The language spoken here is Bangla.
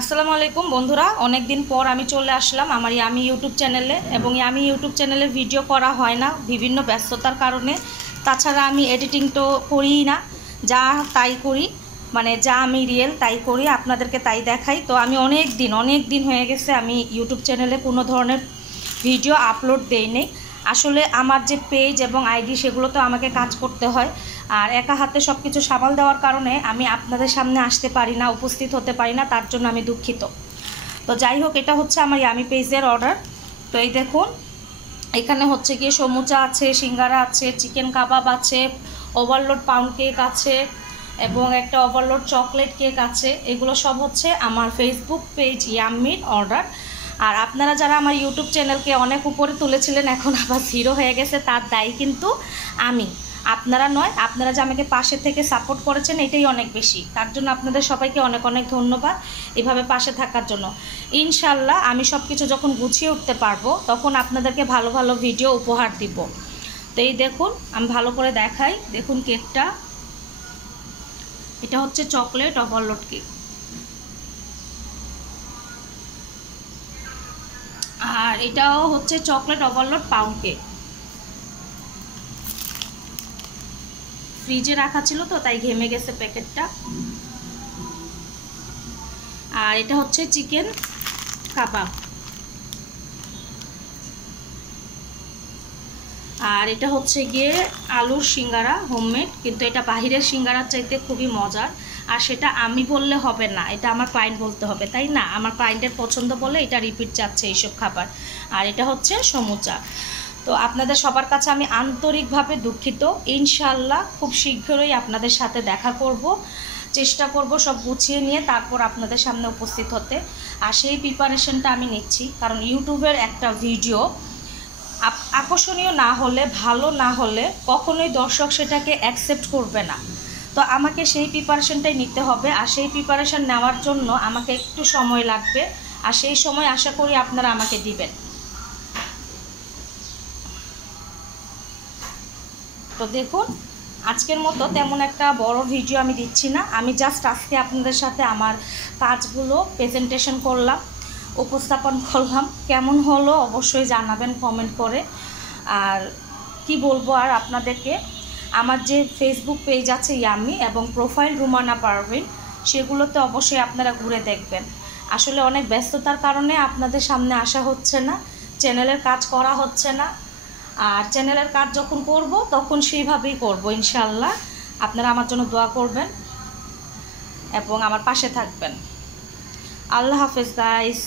আসসালামু আলাইকুম বন্ধুরা, অনেক দিন পর আমি চলে আসলাম আমার ইয়ামি ইউটিউব চ্যানেলে। এবং ইয়ামি ইউটিউব চ্যানেলে ভিডিও করা হয় না বিভিন্ন ব্যস্ততার কারণে। তাছাড়া আমি এডিটিং তো করিই না, যা তাই করি, মানে যা আমি রিয়েল তাই করি, আপনাদেরকে তাই দেখাই। তো আমি অনেক দিন হয়ে গেছে আমি ইউটিউব চ্যানেলে কোনো ধরনের ভিডিও আপলোড দেইনি। আসলে আমার যে পেজ এবং আইডি সেগুলো তো আমাকে কাজ করতে হয়, আর একা হাতে সব কিছু সামাল দেওয়ার কারণে আমি আপনাদের সামনে আসতে পারি না, উপস্থিত হতে পারি না, তার জন্য আমি দুঃখিত। তো যাই হোক, এটা হচ্ছে আমার ইয়ামি পেজের অর্ডার। তো এই দেখুন, এখানে হচ্ছে গিয়ে সমুচা আছে, সিঙ্গারা আছে, চিকেন কাবাব আছে, ওভারলোড পাউন্ড কেক আছে এবং একটা ওভারলোড চকলেট কেক আছে। এগুলো সব হচ্ছে আমার ফেসবুক পেজ ইয়ামির অর্ডার। আর আপনারা যারা আমার ইউটিউব চ্যানেলকে অনেক উপরে তুলেছিলেন, এখন আবার জিরো হয়ে গেছে, তার দায়ী কিন্তু আমি, আপনারা নয়। আপনারা যে আমাকে পাশে থেকে সাপোর্ট করেছেন এটাই অনেক বেশি, তার জন্য আপনাদের সবাইকে অনেক অনেক ধন্যবাদ এভাবে পাশে থাকার জন্য। ইনশাল্লাহ আমি সব কিছু যখন গুছিয়ে উঠতে পারবো তখন আপনাদেরকে ভালো ভালো ভিডিও উপহার দিব। তো এই দেখুন, আমি ভালো করে দেখাই, দেখুন কেকটা, এটা হচ্ছে চকলেট ওভারলোড কেক। আর এটাও হচ্ছে চকলেট ওভারলোড পাউন্ড কেক। ফ্রিজে রাখা ছিল তো তাই ঘেমে গেছে প্যাকেটটা। আর এটা হচ্ছে চিকেন কাবাব। আর এটা হচ্ছে গিয়ে আলুর সিঙ্গারা, হোমমেড, কিন্তু এটা বাহিরের সিঙ্গারার চাইতে খুবই মজার। আর সেটা আমি বললে হবে না, এটা আমার ক্লায়েন্ট বলতে হবে, তাই না? আমার ক্লায়েন্টের পছন্দ বলে এটা রিপিট যাচ্ছে এইসব খাবার। আর এটা হচ্ছে সমুচা। তো আপনাদের সবার কাছে আমি আন্তরিকভাবে দুঃখিত। ইনশাল্লাহ খুব শীঘ্রই আপনাদের সাথে দেখা করব, চেষ্টা করব সব গুছিয়ে নিয়ে তারপর আপনাদের সামনে উপস্থিত হতে। আর সেই প্রিপারেশনটা আমি নিচ্ছি, কারণ ইউটিউবের একটা ভিডিও আকর্ষণীয় না হলে, ভালো না হলে কখনোই দর্শক সেটাকে অ্যাকসেপ্ট করবে না। তো আমাকে সেই প্রিপারেশনটাই নিতে হবে, আর সেই প্রিপারেশন নেওয়ার জন্য আমাকে একটু সময় লাগবে, আর সেই সময় আশা করি আপনারা আমাকে দিবেন। তো দেখুন, আজকের মতো তেমন একটা বড় ভিডিও আমি দিচ্ছি না, আমি জাস্ট আজকে আপনাদের সাথে আমার কাজগুলো প্রেজেন্টেশন করলাম, উপস্থাপন করলাম। কেমন হলো অবশ্যই জানাবেন কমেন্ট করে। আর কি বলবো আর আপনাদেরকে, আমার যে ফেসবুক পেজ আছে ইয়ামি এবং প্রোফাইল রুমানা পারভিন, সেগুলোতে অবশ্যই আপনারা ঘুরে দেখবেন। আসলে অনেক ব্যস্ততার কারণে আপনাদের সামনে আসা হচ্ছে না, চ্যানেলের কাজ করা হচ্ছে না। আর চ্যানেলের কাজ যখন করব তখন সেইভাবেই করব ইনশাল্লাহ। আপনারা আমার জন্য দোয়া করবেন এবং আমার পাশে থাকবেন। আল্লাহ হাফেজ গাইস।